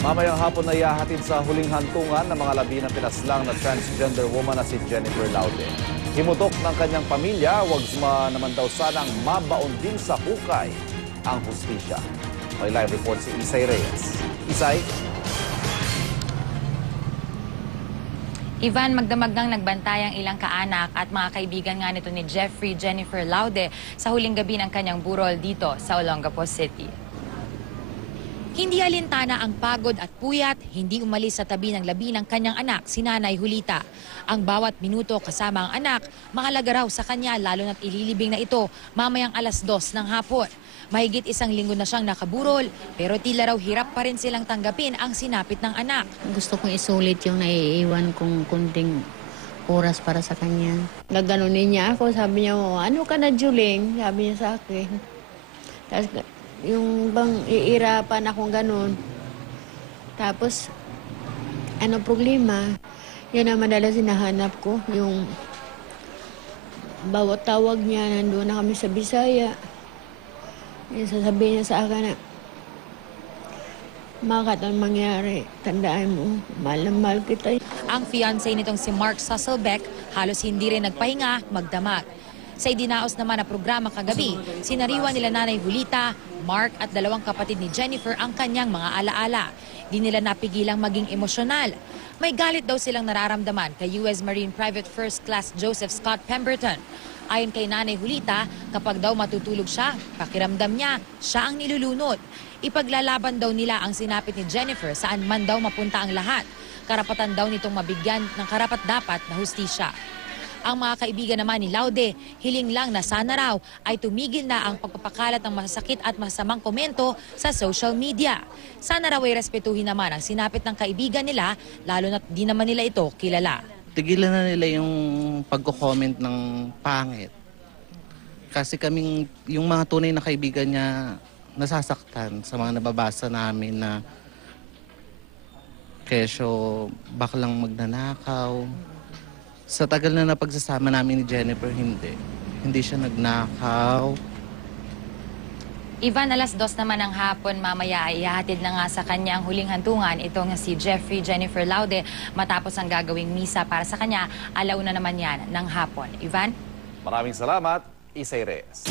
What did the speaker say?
Mamayang hapon na ihahatid sa huling hantungan ng mga labi ng pinaslang na transgender woman na si Jennifer Laude. Himutok ng kanyang pamilya, wag naman daw sanang mabaon din sa hukay ang hustisya. May live report si Isay Reyes. Isay? Ivan, magdamag ngang nagbantay ang ilang kaanak at mga kaibigan nga nito ni Jeffrey Jennifer Laude sa huling gabi ng kanyang burol dito sa Olongapo City. Hindi alintana ang pagod at puyat, hindi umalis sa tabi ng labi ng kanyang anak, si Nanay Julita. Ang bawat minuto kasama ang anak, mahalaga raw sa kanya lalo na't ililibing na ito mamayang 2:00 ng hapon. Mahigit 1 linggo na siyang nakaburol, pero tila raw hirap pa rin silang tanggapin ang sinapit ng anak. Gusto kong isulit yung naiiwan kong kunting oras para sa kanya. Gaganunin niya ako, sabi niya, "Oh, ano ka na, Juling?" Sabi niya sa akin. Tapos, yung bang iirapan akong ganun. Tapos, ano problema? Yan ang madalas hinahanap ko. Yung bawat tawag niya, nandun na kami sa Bisaya. Yung sasabihin niya sa akin na, "Bakit ang mangyari? Tandaan mo, mahal na mahal kita." Ang fiancé nitong si Mark Susselbeck halos hindi rin nagpahinga, magdamag. Sa idinaos naman na programa kagabi, sinariwa nila Nanay Julita, Mark at 2 kapatid ni Jennifer ang kanyang mga alaala. Di nila napigilang maging emosyonal. May galit daw silang nararamdaman kay US Marine Private First Class Joseph Scott Pemberton. Ayon kay Nanay Julita, kapag daw matutulog siya, pakiramdam niya, siya ang nilulunod. Ipaglalaban daw nila ang sinapit ni Jennifer saan man daw mapunta ang lahat. Karapatan daw nitong mabigyan ng karapat-dapat na hustisya. Ang mga kaibigan naman ni Laude, hiling lang na sana raw ay tumigil na ang pagpapakalat ng masasakit at masamang komento sa social media. Sana raw ay respetuhin naman ang sinapit ng kaibigan nila, lalo na't di naman nila ito kilala. Tigilan na nila yung pagko-comment ng pangit. Kasi yung mga tunay na kaibigan niya nasasaktan sa mga nababasa namin na kesyo baklang magnanakaw. Sa tagal na napagsasama namin ni Jennifer, hindi siya nagnakaw. Ivan, 2:00 naman ng hapon mamaya ay ihahatid na nga sa kanya ang huling hantungan itong si Jeffrey Jennifer Laude matapos ang gagawing misa para sa kanya, 1:00 naman yan ng hapon. Ivan? Maraming salamat, Isay Reyes.